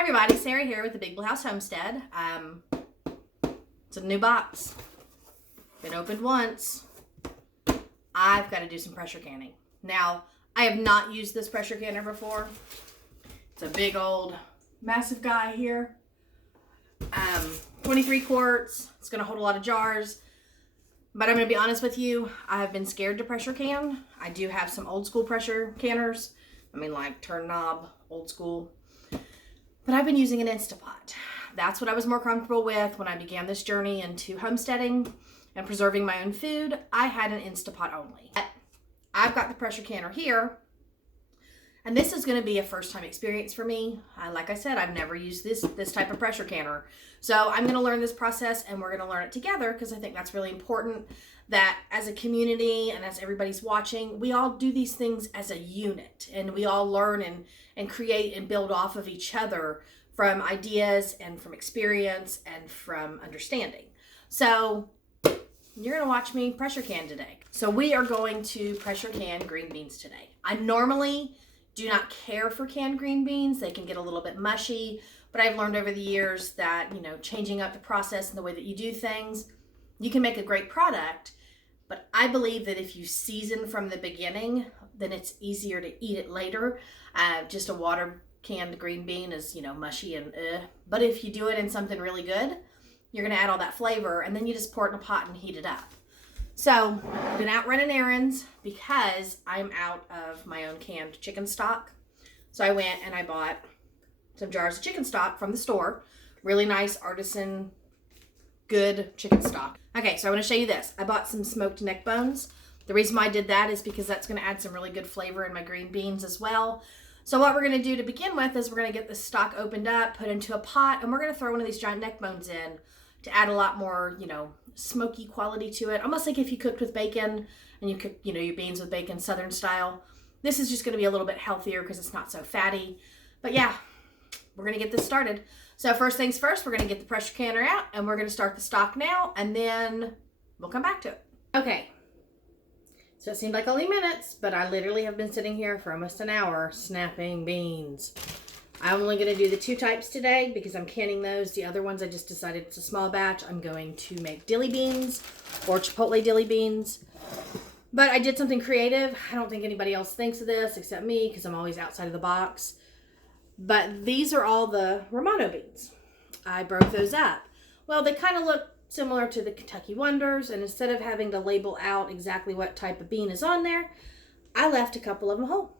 Hi everybody, Sarah here with the Big Blue House Homestead. It's a new box. Been opened once. I've got to do some pressure canning. Now, I have not used this pressure canner before. It's a big old massive guy here. 23 quarts. It's going to hold a lot of jars. But I'm going to be honest with you, I have been scared to pressure can. I do have some old school pressure canners. I mean, like turn knob, old school. But I've been using an Instapot. That's what I was more comfortable with when I began this journey into homesteading and preserving my own food. I had an Instapot only. I've got the pressure canner here, and this is going to be a first time experience for me. Like I said, I've never used this type of pressure canner. So I'm going to learn this process, and we're going to learn it together because I think that's really important that as a community and as everybody's watching, we all do these things as a unit, and we all learn and create and build off of each other from ideas and from experience and from understanding. So you're going to watch me pressure can today. So we are going to pressure can green beans today. I normally do not care for canned green beans. They can get a little bit mushy, but I've learned over the years that, changing up the process and the way that you do things, you can make a great product. But I believe that if you season from the beginning, then it's easier to eat it later. Just a water canned green bean is, mushy and But if you do it in something really good, you're going to add all that flavor, and then you just pour it in a pot and heat it up. So I've been out running errands because I'm out of my own canned chicken stock. So I went and I bought some jars of chicken stock from the store. Really nice artisan, good chicken stock. Okay, so I want to show you this. I bought some smoked neck bones. The reason why I did that is because that's going to add some really good flavor in my green beans as well. So what we're going to do to begin with is we're going to get this stock opened up, put into a pot, and we're going to throw one of these giant neck bones in to add a lot more, smoky quality to it. Almost like if you cooked with bacon and you cook, your beans with bacon, Southern style. This is just going to be a little bit healthier because it's not so fatty. But yeah, we're going to get this started. So first things first, we're going to get the pressure canner out and we're going to start the stock now, and then we'll come back to it. Okay. So it seemed like only minutes, but I literally have been sitting here for almost an hour snapping beans. I'm only going to do the two types today because I'm canning those. The other ones I just decided it's a small batch. I'm going to make dilly beans or chipotle dilly beans. But I did something creative. I don't think anybody else thinks of this except me because I'm always outside of the box. But these are all the Romano beans. I broke those up. Well, they kind of look similar to the Kentucky Wonders, and instead of having to label out exactly what type of bean is on there, I left a couple of them whole.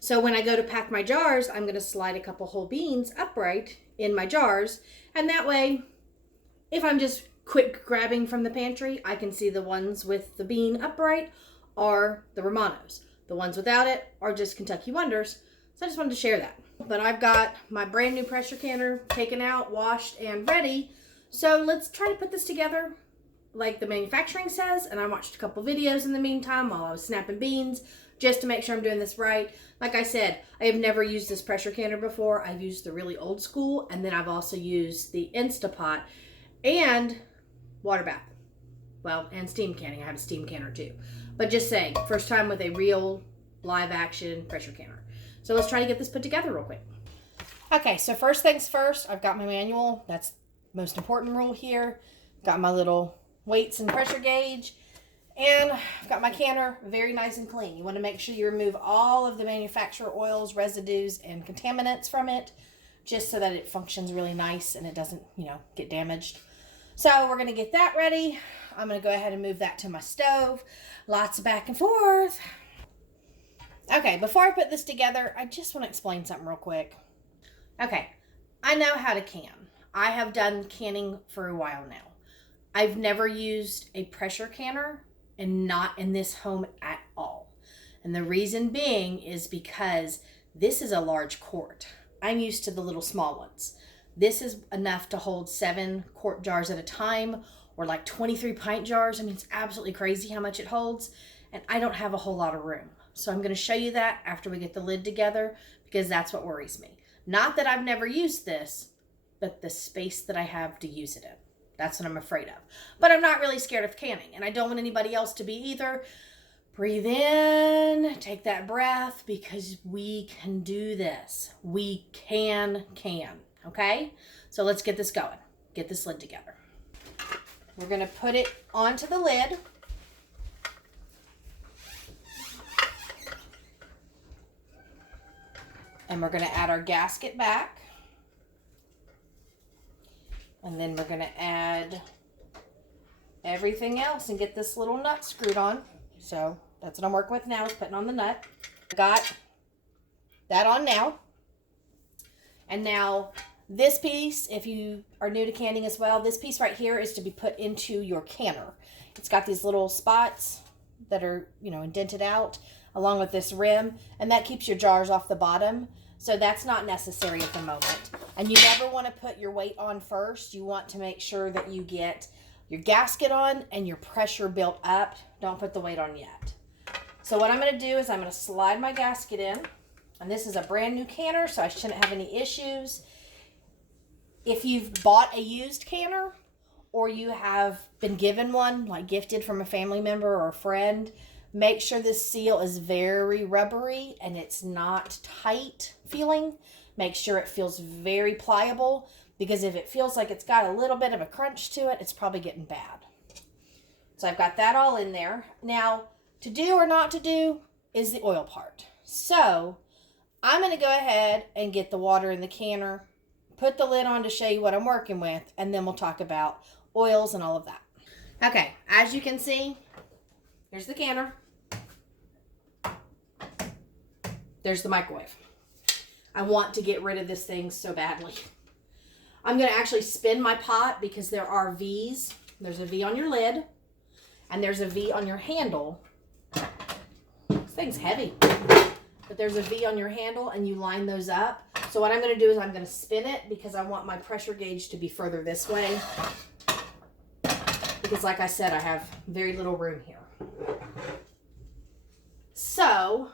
So when I go to pack my jars, I'm going to slide a couple whole beans upright in my jars, and that way, if I'm just quick grabbing from the pantry, I can see the ones with the bean upright are the Romanos. The ones without it are just Kentucky Wonders. So I just wanted to share that. But I've got my brand new pressure canner taken out, washed, and ready. So let's try to put this together like the manufacturing says. And I watched a couple videos in the meantime while I was snapping beans just to make sure I'm doing this right. Like I said, I have never used this pressure canner before. I've used the really old school, and then I've also used the Instapot and water bath. Well, and steam canning. I have a steam canner too. But just saying, first time with a real live action pressure canner. So let's try to get this put together real quick. Okay, so first things first, I've got my manual. That's the most important rule here. Got my little weights and pressure gauge. And I've got my canner very nice and clean. You want to make sure you remove all of the manufacturer oils, residues, and contaminants from it, just so that it functions really nice and it doesn't, get damaged. So we're going to get that ready. I'm going to go ahead and move that to my stove. Lots of back and forth. Okay, before I put this together, I just want to explain something real quick. Okay, I know how to can. I have done canning for a while now. I've never used a pressure canner, and not in this home at all. And the reason being is because this is a large quart. I'm used to the little small ones. This is enough to hold 7 quart jars at a time, or like 23 pint jars. I mean, it's absolutely crazy how much it holds, and I don't have a whole lot of room. So I'm going to show you that after we get the lid together, because that's what worries me. Not that I've never used this, but the space that I have to use it in. That's what I'm afraid of. But I'm not really scared of canning, and I don't want anybody else to be either. Breathe in, take that breath, because we can do this. We can, okay? So let's get this going. Get this lid together. We're gonna put it onto the lid. And we're gonna add our gasket back. And then we're gonna add everything else and get this little nut screwed on. So that's what I'm working with now, is putting on the nut. Got that on now. And now this piece, if you are new to canning as well, this piece right here is to be put into your canner. It's got these little spots that are, you know, indented out along with this rim, and that keeps your jars off the bottom. So that's not necessary at the moment. And you never want to put your weight on first. You want to make sure that you get your gasket on and your pressure built up. Don't put the weight on yet. So what I'm going to do is I'm going to slide my gasket in. And this is a brand new canner, so I shouldn't have any issues. If you've bought a used canner or you have been given one, like gifted from a family member or a friend, make sure this seal is very rubbery and it's not tight feeling. Make sure it feels very pliable, because if it feels like it's got a little bit of a crunch to it, it's probably getting bad. So I've got that all in there. Now, to do or not to do is the oil part. So I'm going to go ahead and get the water in the canner, put the lid on to show you what I'm working with, and then we'll talk about oils and all of that. Okay, as you can see, here's the canner. There's the microwave. I want to get rid of this thing so badly. I'm going to actually spin my pot because there are V's. There's a V on your lid and there's a V on your handle. This thing's heavy, but there's a V on your handle and you line those up. So what I'm going to do is I'm going to spin it because I want my pressure gauge to be further this way. Because like I said, I have very little room here. So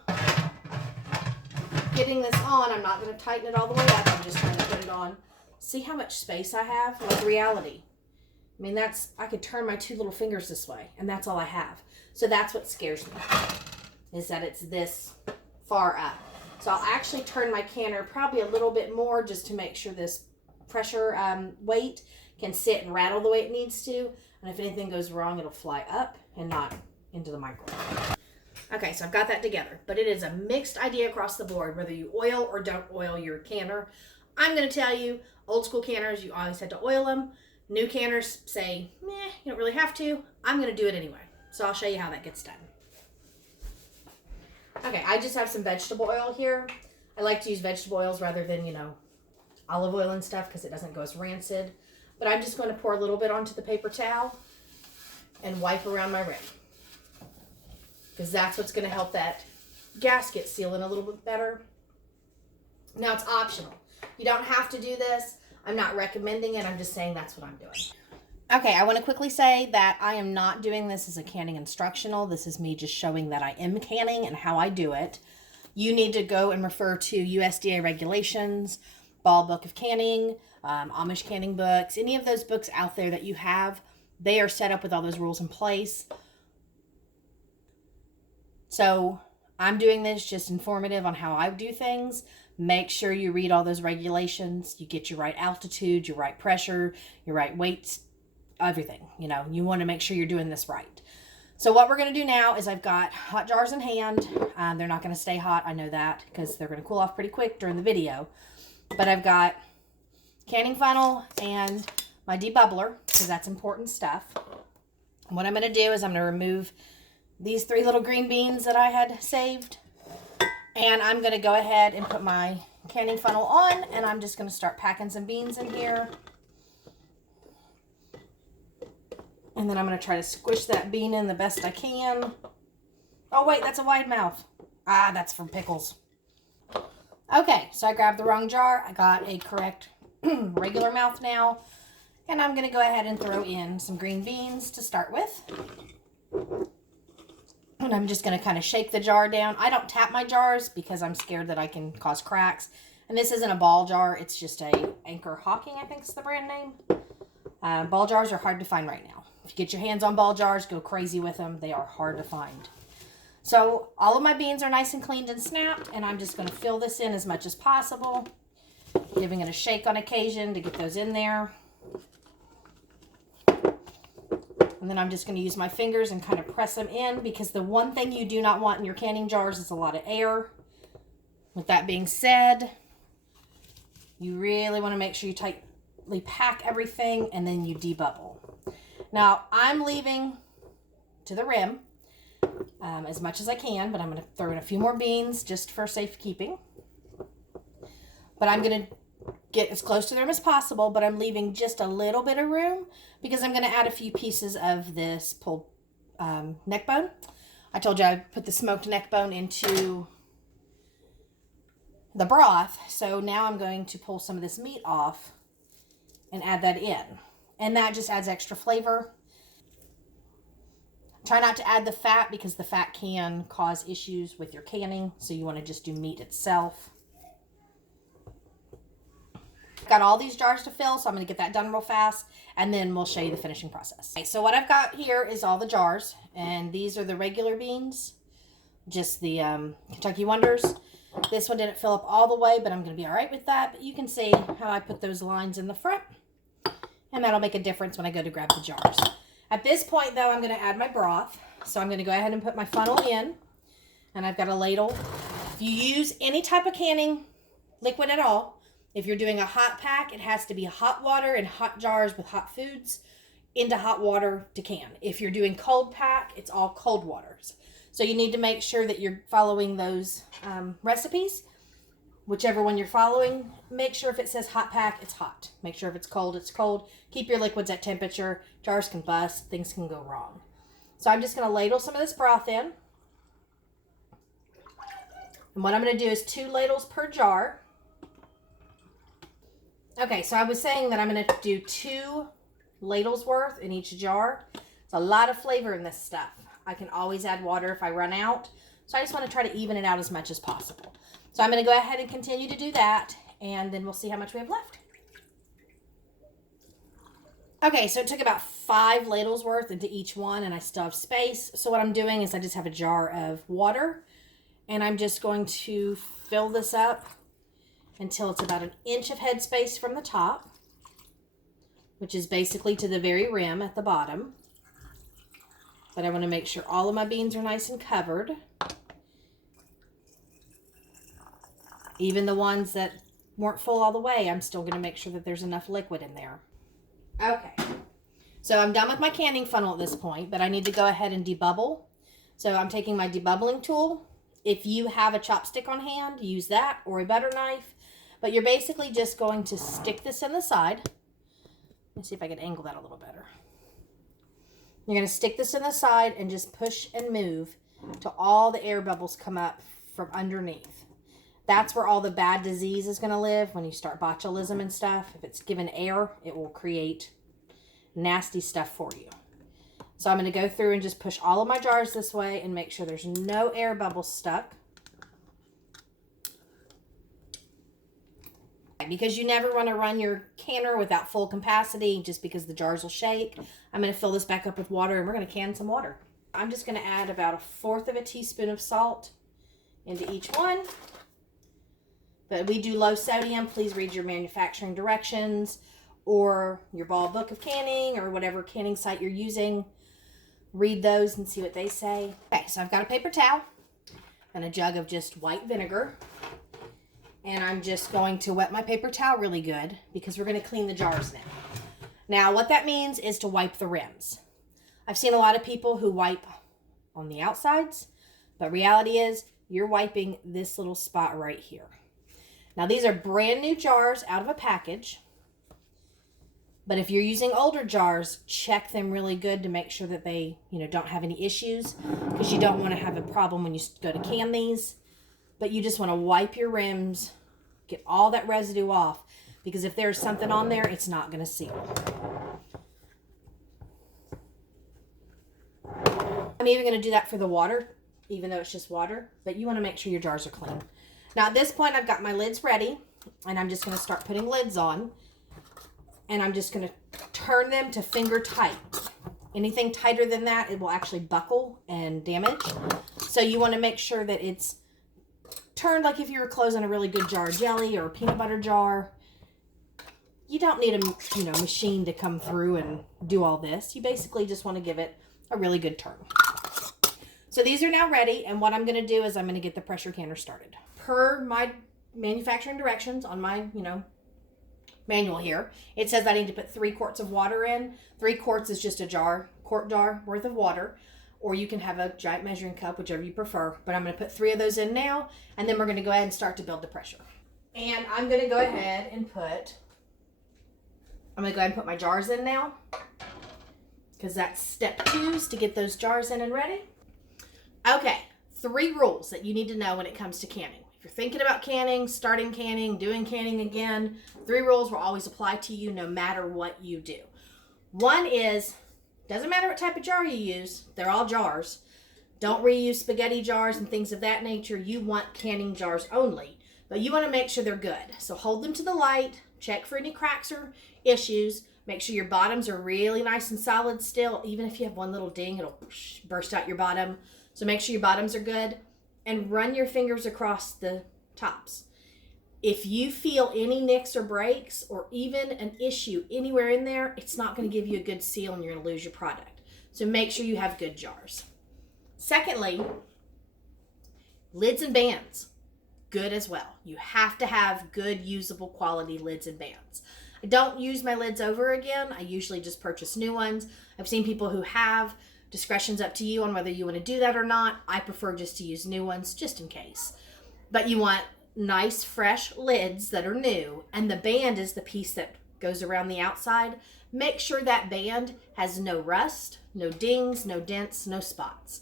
getting this on, I'm not going to tighten it all the way up. I'm just going to put it on. See how much space I have? Like reality. I mean, I could turn my two little fingers this way, and that's all I have. So that's what scares me, is that it's this far up. So I'll actually turn my canner probably a little bit more just to make sure this pressure weight can sit and rattle the way it needs to. And if anything goes wrong, it'll fly up and not into the microwave. Okay, so I've got that together, but it is a mixed idea across the board, whether you oil or don't oil your canner. I'm going to tell you, old school canners, you always had to oil them. New canners say, meh, you don't really have to. I'm going to do it anyway. So I'll show you how that gets done. Okay, I just have some vegetable oil here. I like to use vegetable oils rather than, you know, olive oil and stuff because it doesn't go as rancid. But I'm just going to pour a little bit onto the paper towel and wipe around my rim, because that's what's going to help that gasket seal in a little bit better. Now, it's optional. You don't have to do this. I'm not recommending it. I'm just saying that's what I'm doing. Okay, I want to quickly say that I am not doing this as a canning instructional. This is me just showing that I am canning and how I do it. You need to go and refer to USDA regulations, Ball Book of Canning, Amish canning books, any of those books out there that you have. They are set up with all those rules in place. So I'm doing this just informative on how I do things. Make sure you read all those regulations. You get your right altitude, your right pressure, your right weights, everything. You know, you want to make sure you're doing this right. So what we're going to do now is I've got hot jars in hand. They're not going to stay hot. I know that because they're going to cool off pretty quick during the video. But I've got canning funnel and my debubbler, because that's important stuff. And what I'm going to do is I'm going to remove these 3 little green beans that I had saved. And I'm going to go ahead and put my canning funnel on, and I'm just going to start packing some beans in here. And then I'm going to try to squish that bean in the best I can. Oh, wait, that's a wide mouth. Ah, that's from pickles. Okay, so I grabbed the wrong jar. I got a correct regular mouth now. And I'm going to go ahead and throw in some green beans to start with. And I'm just going to kind of shake the jar down. I don't tap my jars because I'm scared that I can cause cracks. And this isn't a ball jar. It's just a Anchor Hawking, I think is the brand name. Ball jars are hard to find right now. If you get your hands on ball jars, go crazy with them. They are hard to find. So all of my beans are nice and cleaned and snapped, and I'm just going to fill this in as much as possible, giving it a shake on occasion to get those in there. And then I'm just going to use my fingers and kind of press them in, because the one thing you do not want in your canning jars is a lot of air. With that being said, you really want to make sure you tightly pack everything and then you debubble. Now, I'm leaving to the rim as much as I can, but I'm going to throw in a few more beans just for safekeeping. But I'm going to get as close to the rim as possible, but I'm leaving just a little bit of room because I'm going to add a few pieces of this pulled neck bone. I told you I put the smoked neck bone into the broth, so now I'm going to pull some of this meat off and add that in, and that just adds extra flavor. Try not to add the fat because the fat can cause issues with your canning, so you want to just do meat itself. Got all these jars to fill, so I'm going to get that done real fast, and then we'll show you the finishing process. Okay, so what I've got here is all the jars, and these are the regular beans, just the Kentucky Wonders. This one didn't fill up all the way, but I'm going to be all right with that. But you can see how I put those lines in the front, and that'll make a difference when I go to grab the jars. At this point, though, I'm going to add my broth. So I'm going to go ahead and put my funnel in, and I've got a ladle. If you use any type of canning liquid at all, if you're doing a hot pack, it has to be hot water in hot jars with hot foods into hot water to can. If you're doing cold pack, it's all cold waters. So you need to make sure that you're following those recipes. Whichever one you're following, make sure if it says hot pack, it's hot. Make sure if it's cold, it's cold. Keep your liquids at temperature. Jars can bust. Things can go wrong. So I'm just going to ladle some of this broth in. And what I'm going to do is 2 ladles per jar. Okay, so I was saying that I'm going to do 2 ladles worth in each jar. It's a lot of flavor in this stuff. I can always add water if I run out. So I just want to try to even it out as much as possible. So I'm going to go ahead and continue to do that, and then we'll see how much we have left. Okay, so it took about 5 ladles worth into each one, and I still have space. So what I'm doing is I just have a jar of water, and I'm just going to fill this up until it's about 1 inch of headspace from the top, which is basically to the very rim at the bottom. But I want to make sure all of my beans are nice and covered. Even the ones that weren't full all the way, I'm still going to make sure that there's enough liquid in there. Okay, so I'm done with my canning funnel at this point, but I need to go ahead and debubble. So I'm taking my debugging tool. If you have a chopstick on hand, use that, or a butter knife. But you're basically just going to stick this in the side. Let's see if I can angle that a little better. You're going to stick this in the side and just push and move till all the air bubbles come up from underneath. That's where all the bad disease is going to live when you start botulism and stuff. If it's given air, it will create nasty stuff for you. So I'm going to go through and just push all of my jars this way and make sure there's no air bubbles stuck. Because you never want to run your canner without full capacity just because the jars will shake. I'm going to fill this back up with water, and we're going to can some water. I'm just going to add about 1/4 of a teaspoon of salt into each one. But we do low sodium. Please read your manufacturing directions or your Ball Book of Canning or whatever canning site you're using. Read those and see what they say. Okay, so I've got a paper towel and a jug of just white vinegar. And I'm just going to wet my paper towel really good because we're going to clean the jars now. Now, what that means is to wipe the rims. I've seen a lot of people who wipe on the outsides, but reality is you're wiping this little spot right here. Now, these are brand new jars out of a package, but if you're using older jars, check them really good to make sure that they, don't have any issues, because you don't want to have a problem when you go to can these. But you just want to wipe your rims, get all that residue off, because if there's something on there, it's not going to seal. I'm even going to do that for the water, even though it's just water, but you want to make sure your jars are clean. Now at this point, I've got my lids ready, and I'm just going to start putting lids on, and I'm just going to turn them to finger tight. Anything tighter than that, it will actually buckle and damage. So you want to make sure that it's turned like if you were closing a really good jar of jelly or a peanut butter jar. You don't need a machine to come through and do all this. You basically just want to give it a really good turn. So these are now ready, and what I'm going to do is I'm going to get the pressure canner started. Per my manufacturing directions on my, manual here, it says I need to put 3 quarts of water in. 3 quarts is just a quart jar worth of water, or you can have a giant measuring cup, whichever you prefer. But I'm going to put 3 of those in now, and then we're going to go ahead and start to build the pressure. And I'm going to go ahead and put my jars in now, because that's step 2 is to get those jars in and ready. Okay, 3 rules that you need to know when it comes to canning. If you're thinking about canning, starting canning, doing canning again, 3 rules will always apply to you no matter what you do. One is, doesn't matter what type of jar you use, they're all jars. Don't reuse spaghetti jars and things of that nature. You want canning jars only, but you want to make sure they're good. So hold them to the light, check for any cracks or issues. Make sure your bottoms are really nice and solid still. Even if you have one little ding, it'll burst out your bottom. So make sure your bottoms are good and run your fingers across the tops. If you feel any nicks or breaks or even an issue anywhere in there, it's not going to give you a good seal and you're going to lose your product. So make sure you have good jars. Secondly, lids and bands, good as well. You have to have good usable quality lids and bands. I don't use my lids over again. I usually just purchase new ones. I've seen people who have. Discretion's up to you on whether you want to do that or not. I prefer just to use new ones just in case. But you want nice fresh lids that are new, and the band is the piece that goes around the outside. Make sure that band has no rust, no dings, no dents, no spots.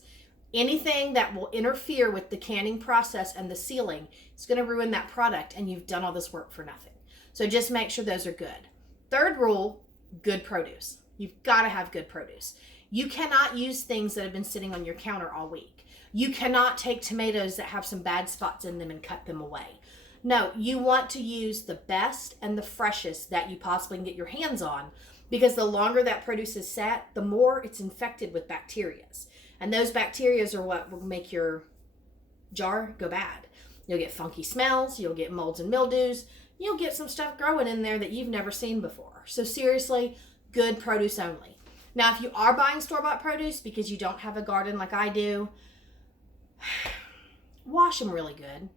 Anything that will interfere with the canning process and the sealing is going to ruin that product, and you've done all this work for nothing. So just make sure those are good. Third rule, good produce. You've got to have good produce. You cannot use things that have been sitting on your counter all week. You cannot take tomatoes that have some bad spots in them and cut them away. No, you want to use the best and the freshest that you possibly can get your hands on, because the longer that produce is sat, the more it's infected with bacteria. And those bacteria are what will make your jar go bad. You'll get funky smells, you'll get molds and mildews, you'll get some stuff growing in there that you've never seen before. So seriously, good produce only. Now, if you are buying store-bought produce because you don't have a garden like I do, wash them really good.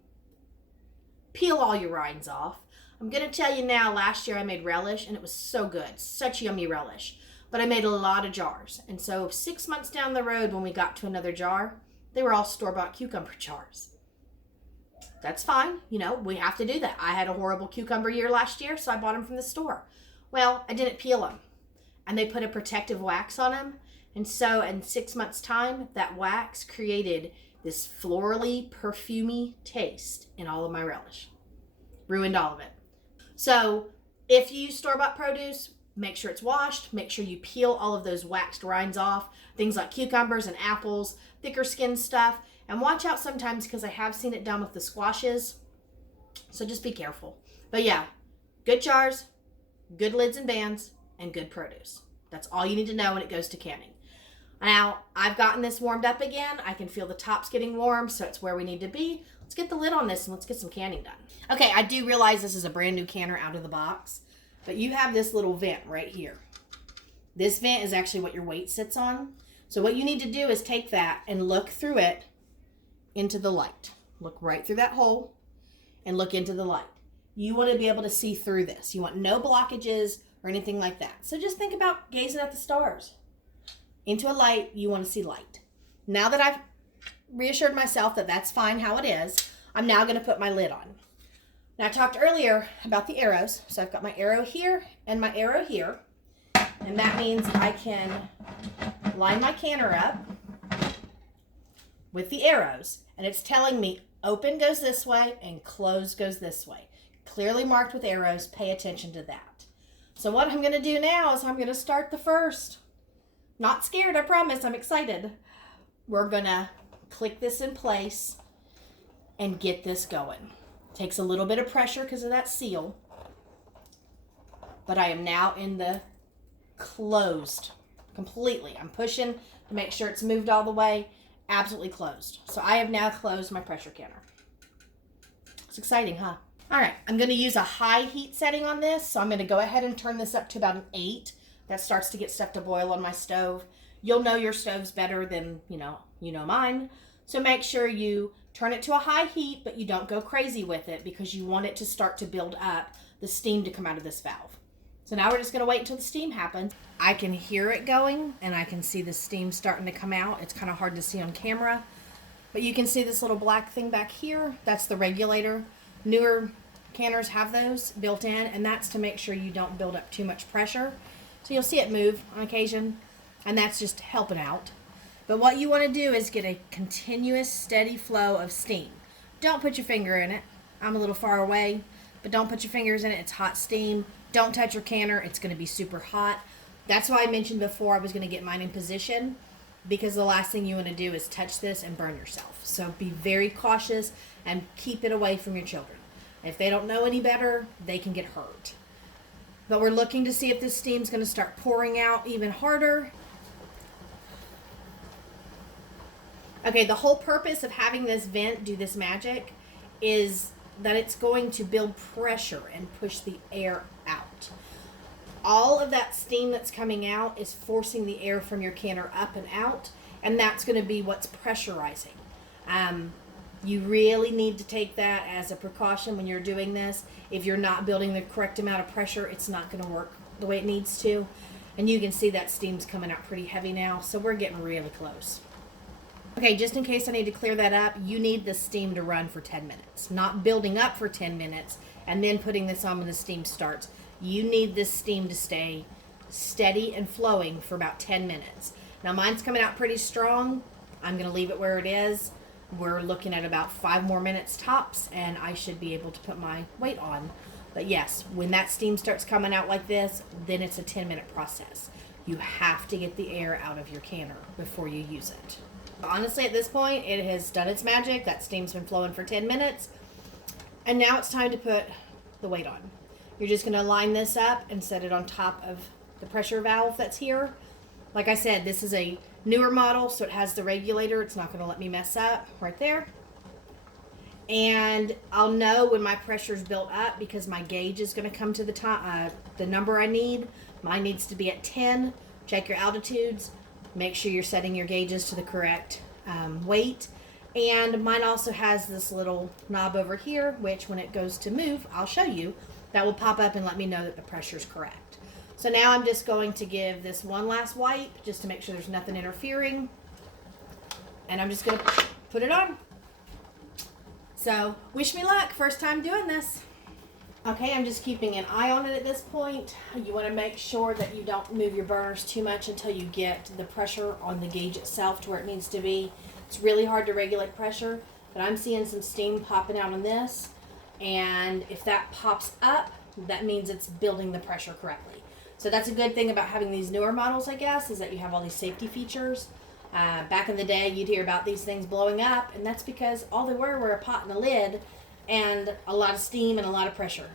Peel all your rinds off. I'm going to tell you now, last year I made relish, and it was so good. Such yummy relish. But I made a lot of jars. And so 6 months down the road when we got to another jar, they were all store-bought cucumber jars. That's fine. We have to do that. I had a horrible cucumber year last year, so I bought them from the store. Well, I didn't peel them. And they put a protective wax on them. And so in 6 months' time, that wax created this florally, perfumey taste in all of my relish. Ruined all of it. So if you use store-bought produce, make sure it's washed. Make sure you peel all of those waxed rinds off. Things like cucumbers and apples, thicker skin stuff. And watch out sometimes, because I have seen it done with the squashes. So just be careful. But yeah, good jars, good lids and bands, and good produce. That's all you need to know when it goes to canning. Now, I've gotten this warmed up again. I can feel the tops getting warm, so it's where we need to be. Let's get the lid on this and let's get some canning done. Okay, I do realize this is a brand new canner out of the box, but you have this little vent right here. This vent is actually what your weight sits on. So what you need to do is take that and look through it into the light. Look right through that hole and look into the light. You want to be able to see through this. You want no blockages or anything like that. So just think about gazing at the stars. Into a light, you want to see light. Now that I've reassured myself that that's fine how it is, I'm now going to put my lid on. Now I talked earlier about the arrows. So I've got my arrow here and my arrow here. And that means I can line my canner up with the arrows. And it's telling me open goes this way and close goes this way. Clearly marked with arrows. Pay attention to that. So what I'm going to do now is I'm going to start the first. Not scared, I promise. I'm excited. We're going to click this in place and get this going. Takes a little bit of pressure because of that seal. But I am now in the closed completely. I'm pushing to make sure it's moved all the way. absolutely closed. So I have now closed my pressure canner. It's exciting, huh? All right, I'm gonna use a high heat setting on this. So I'm gonna go ahead and turn this up to about an 8. That starts to get stuff to boil on my stove. You'll know your stove's better than, you know mine. So make sure you turn it to a high heat, but you don't go crazy with it because you want it to start to build up the steam to come out of this valve. So now we're just gonna wait until the steam happens. I can hear it going and I can see the steam starting to come out. It's kind of hard to see on camera, but you can see this little black thing back here. That's the regulator. Newer canners have those built in, and that's to make sure you don't build up too much pressure. So you'll see it move on occasion, and that's just helping out. But what you want to do is get a continuous, steady flow of steam. Don't put your finger in it. I'm a little far away, but don't put your fingers in it. It's hot steam. Don't touch your canner. It's going to be super hot. That's why I mentioned before I was going to get mine in position, because the last thing you want to do is touch this and burn yourself. So be very cautious and keep it away from your children. If they don't know any better, they can get hurt. But we're looking to see if this steam's going to start pouring out even harder. Okay, the whole purpose of having this vent do this magic is that it's going to build pressure and push the air out. All of that steam that's coming out is forcing the air from your canner up and out, and that's going to be what's pressurizing. You really need to take that as a precaution when you're doing this. If you're not building the correct amount of pressure, it's not going to work the way it needs to. And you can see that steam's coming out pretty heavy now, so we're getting really close. Okay, just in case I need to clear that up, you need the steam to run for 10 minutes, not building up for 10 minutes and then putting this on when the steam starts. You need this steam to stay steady and flowing for about 10 minutes. Now mine's coming out pretty strong. I'm going to leave it where it is. We're looking at about 5 more minutes tops, and I should be able to put my weight on. But yes, when that steam starts coming out like this, then it's a 10-minute process. You have to get the air out of your canner before you use it. Honestly, at this point, it has done its magic. That steam's been flowing for 10 minutes. And now it's time to put the weight on. You're just going to line this up and set it on top of the pressure valve that's here. Like I said, this is a newer model, so it has the regulator. It's not going to let me mess up right there. And I'll know when my pressure's built up because my gauge is going to come to the top, the number I need. Mine needs to be at 10. Check your altitudes. Make sure you're setting your gauges to the correct weight. And mine also has this little knob over here, which when it goes to move, I'll show you, that will pop up and let me know that the pressure is correct. So now I'm just going to give this one last wipe just to make sure there's nothing interfering. And I'm just going to put it on. So wish me luck, first time doing this. Okay, I'm just keeping an eye on it at this point. You want to make sure that you don't move your burners too much until you get the pressure on the gauge itself to where it needs to be. It's really hard to regulate pressure, but I'm seeing some steam popping out on this. And if that pops up, that means it's building the pressure correctly. So that's a good thing about having these newer models, I guess, is that you have all these safety features. Back in the day, you'd hear about these things blowing up, and that's because all they were a pot and a lid and a lot of steam and a lot of pressure.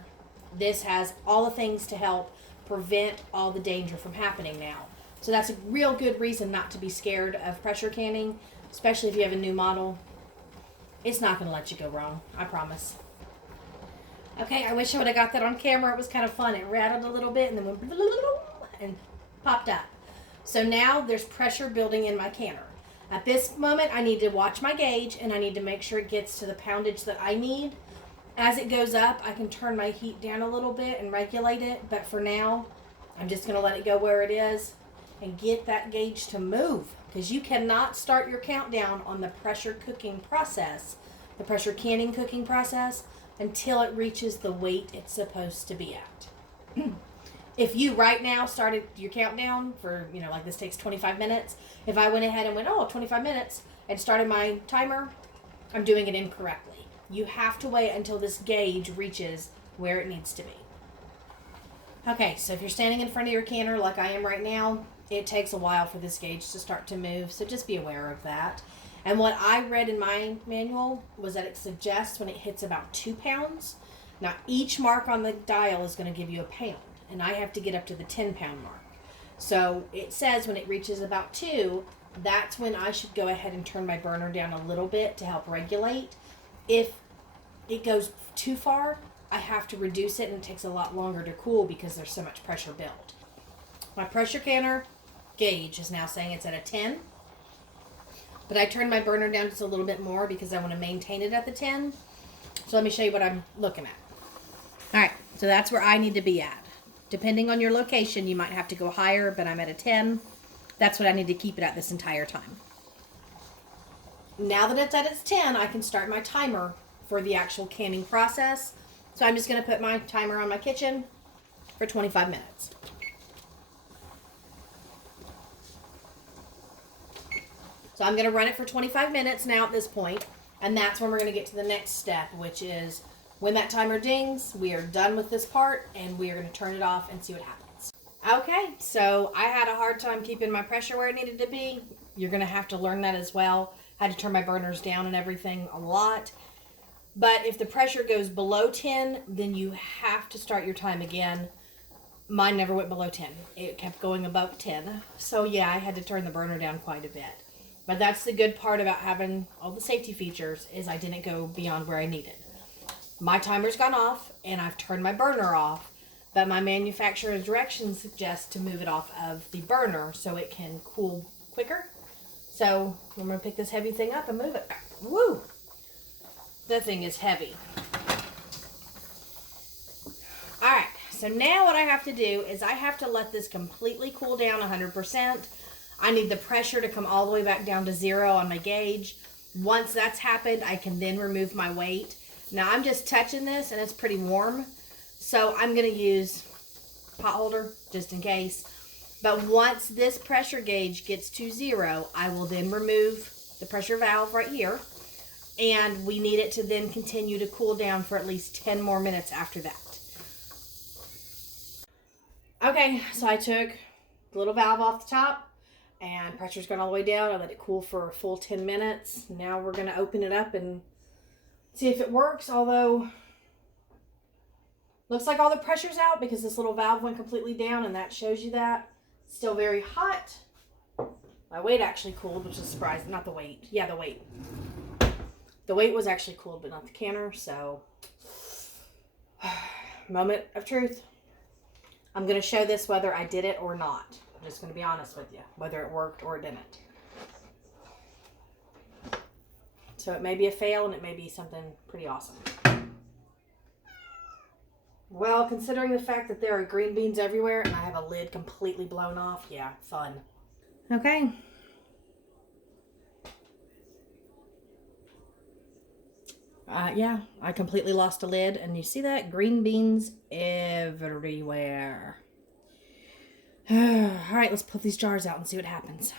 This has all the things to help prevent all the danger from happening now. So that's a real good reason not to be scared of pressure canning, especially if you have a new model. It's not going to let you go wrong, I promise. Okay, I wish I would have got that on camera. It was kind of fun. It rattled a little bit and then went and popped up. So now there's pressure building in my canner. At this moment, I need to watch my gauge and I need to make sure it gets to the poundage that I need. As it goes up, I can turn my heat down a little bit and regulate it. But for now, I'm just going to let it go where it is and get that gauge to move. Because you cannot start your countdown on the pressure cooking process, the pressure canning cooking process, until it reaches the weight it's supposed to be at. If you right now started your countdown for, like this takes 25 minutes. If I went ahead and went, 25 minutes and started my timer, I'm doing it incorrectly. You have to wait until this gauge reaches where it needs to be. Okay, so if you're standing in front of your canner like I am right now, it takes a while for this gauge to start to move, so just be aware of that. And what I read in my manual was that it suggests when it hits about 2 pounds. Now, each mark on the dial is going to give you a pound, and I have to get up to the 10-pound mark. So it says when it reaches about 2, that's when I should go ahead and turn my burner down a little bit to help regulate. If it goes too far, I have to reduce it, and it takes a lot longer to cool because there's so much pressure built. My pressure canner gauge is now saying it's at a 10. But I turned my burner down just a little bit more because I want to maintain it at the 10. So let me show you what I'm looking at. All right, so that's where I need to be at. Depending on your location, you might have to go higher, but I'm at a 10. That's what I need to keep it at this entire time. Now that it's at its 10, I can start my timer for the actual canning process. So I'm just going to put my timer on my kitchen for 25 minutes. So I'm going to run it for 25 minutes now at this point, and that's when we're going to get to the next step, which is when that timer dings, we are done with this part, and we are going to turn it off and see what happens. Okay, so I had a hard time keeping my pressure where it needed to be. You're going to have to learn that as well. I had to turn my burners down and everything a lot. But if the pressure goes below 10, then you have to start your time again. Mine never went below 10. It kept going above 10. So yeah, I had to turn the burner down quite a bit. But that's the good part about having all the safety features, is I didn't go beyond where I needed. My timer's gone off, and I've turned my burner off, but my manufacturer's directions suggest to move it off of the burner so it can cool quicker. So I'm going to pick this heavy thing up and move it. Woo! That thing is heavy. Alright, so now what I have to do is I have to let this completely cool down 100%. I need the pressure to come all the way back down to 0 on my gauge. Once that's happened, I can then remove my weight. Now I'm just touching this and it's pretty warm, so I'm going to use pot holder just in case. But once this pressure gauge gets to 0, I will then remove the pressure valve right here, and we need it to then continue to cool down for at least 10 more minutes after that. Okay, so I took the little valve off the top, and pressure's gone all the way down. I let it cool for a full 10 minutes. Now we're going to open it up and see if it works, although looks like all the pressure's out because this little valve went completely down, and that shows you that. Still very hot. My weight actually cooled, which is surprising. Not the weight. Yeah, the weight. The weight was actually cooled, but not the canner, so moment of truth. I'm going to show this whether I did it or not. I'm just going to be honest with you, whether it worked or it didn't. So it may be a fail, and it may be something pretty awesome. Well, considering the fact that there are green beans everywhere and I have a lid completely blown off, yeah, fun. Okay. Yeah, I completely lost a lid, and you see that? Green beans everywhere. Alright, let's put these jars out and see what happens.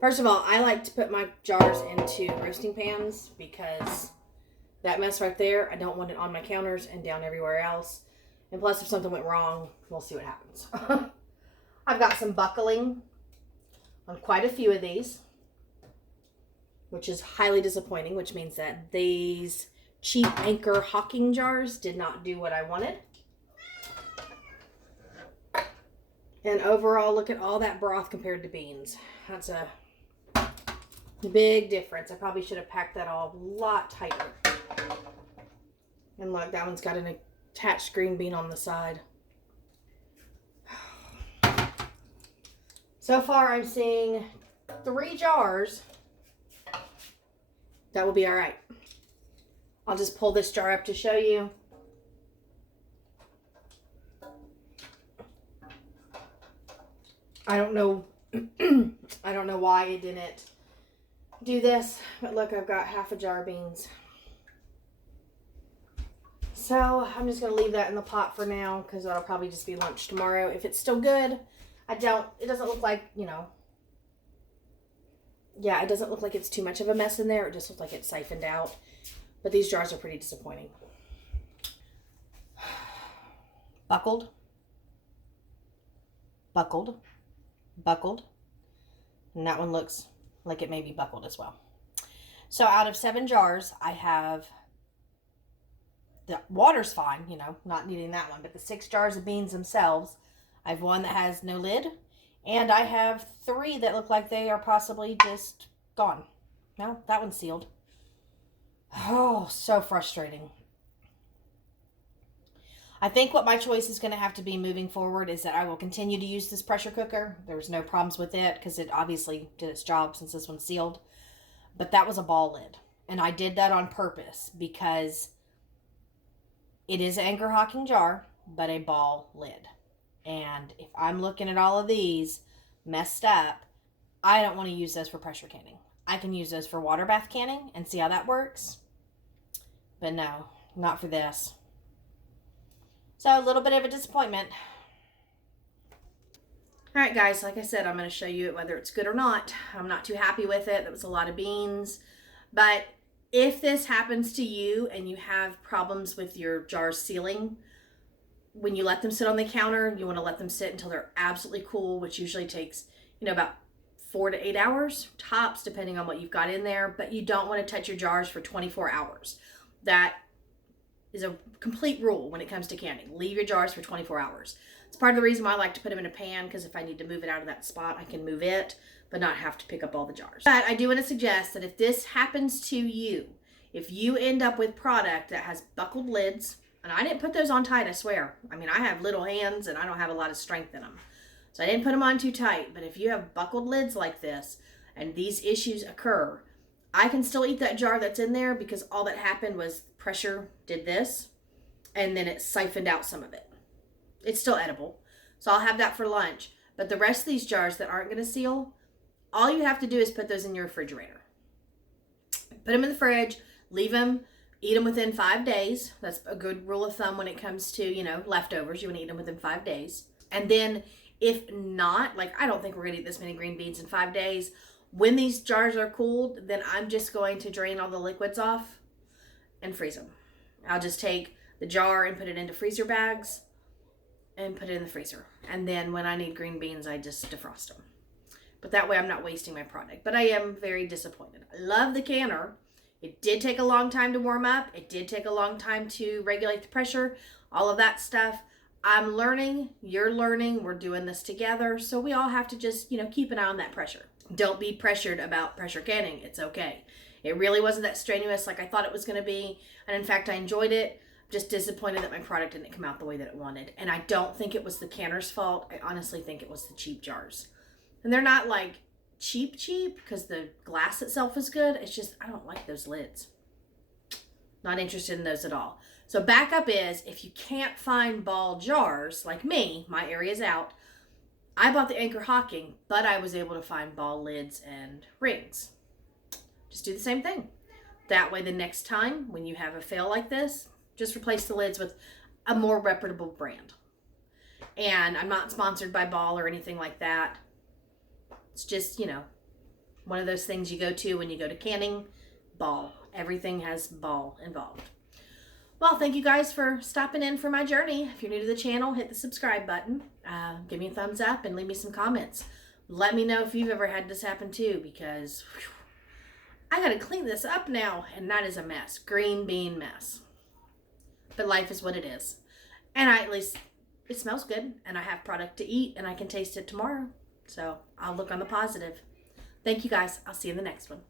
First of all, I like to put my jars into roasting pans because that mess right there, I don't want it on my counters and down everywhere else. And plus, if something went wrong, we'll see what happens. I've got some buckling on quite a few of these, which is highly disappointing, which means that these cheap Anchor Hawking jars did not do what I wanted. And overall, look at all that broth compared to beans. That's a big difference. I probably should have packed that all a lot tighter. And look, that one's got an attached green bean on the side. So far, I'm seeing 3 jars. That will be all right. I'll just pull this jar up to show you. I don't know I don't know why it didn't do this, but look, I've got half a jar of beans. So I'm just going to leave that in the pot for now because that'll probably just be lunch tomorrow. If it's still good, it doesn't look like, yeah, it doesn't look like it's too much of a mess in there. It just looks like it's siphoned out. But these jars are pretty disappointing. Buckled. Buckled. Buckled. And that one looks like it may be buckled as well. So out of 7 jars, I have, the water's fine, not needing that one. But the 6 jars of beans themselves, I have one that has no lid And I have 3 that look like they are possibly just gone. No, that one's sealed. Oh, so frustrating. I think what my choice is going to have to be moving forward is that I will continue to use this pressure cooker. There's no problems with it because it obviously did its job since this one's sealed. But that was a ball lid. And I did that on purpose because it is an anchor hocking jar, but a ball lid. And if I'm looking at all of these messed up, I don't want to use those for pressure canning. I can use those for water bath canning and see how that works. But no, not for this. So a little bit of a disappointment. All right, guys, like I said, I'm going to show you whether it's good or not. I'm not too happy with it. That was a lot of beans. But if this happens to you and you have problems with your jars sealing, when you let them sit on the counter, you want to let them sit until they're absolutely cool, which usually takes, about 4 to 8 hours, tops, depending on what you've got in there. But you don't want to touch your jars for 24 hours. That is a complete rule when it comes to canning. Leave your jars for 24 hours. It's part of the reason why I like to put them in a pan, because if I need to move it out of that spot, I can move it, but not have to pick up all the jars. But I do want to suggest that if this happens to you, if you end up with product that has buckled lids, and I didn't put those on tight, I swear. I mean, I have little hands and I don't have a lot of strength in them. So I didn't put them on too tight, but if you have buckled lids like this and these issues occur, I can still eat that jar that's in there because all that happened was pressure did this and then it siphoned out some of it. It's still edible. So I'll have that for lunch. But the rest of these jars that aren't going to seal, all you have to do is put those in your refrigerator. Put them in the fridge, leave them, eat them within 5 days. That's a good rule of thumb when it comes to, leftovers. You want to eat them within 5 days. And then if not, I don't think we're going to eat this many green beans in 5 days. When these jars are cooled, then I'm just going to drain all the liquids off and freeze them. I'll just take the jar and put it into freezer bags and put it in the freezer. And then when I need green beans, I just defrost them. But that way I'm not wasting my product. But I am very disappointed. I love the canner. It did take a long time to warm up. It did take a long time to regulate the pressure, all of that stuff. I'm learning, you're learning, we're doing this together. So we all have to just, keep an eye on that pressure. Don't be pressured about pressure canning. It's okay. It really wasn't that strenuous like I thought it was going to be. And in fact, I enjoyed it. Just disappointed that my product didn't come out the way that it wanted. And I don't think it was the canner's fault. I honestly think it was the cheap jars. And they're not cheap because the glass itself is good. It's just, I don't like those lids. Not interested in those at all. So backup is, if you can't find ball jars, like me, my area's out, I bought the anchor hocking, but I was able to find ball lids and rings. Just do the same thing. That way the next time when you have a fail like this, just replace the lids with a more reputable brand. And I'm not sponsored by Ball or anything like that. It's just, one of those things you go to when you go to canning. Ball. Everything has Ball involved. Well, thank you guys for stopping in for my journey. If you're new to the channel, hit the subscribe button. Give me a thumbs up and leave me some comments. Let me know if you've ever had this happen too, because I gotta clean this up now, and that is a mess. Green bean mess. But life is what it is. And at least it smells good, and I have product to eat, and I can taste it tomorrow. So I'll look on the positive. Thank you guys. I'll see you in the next one.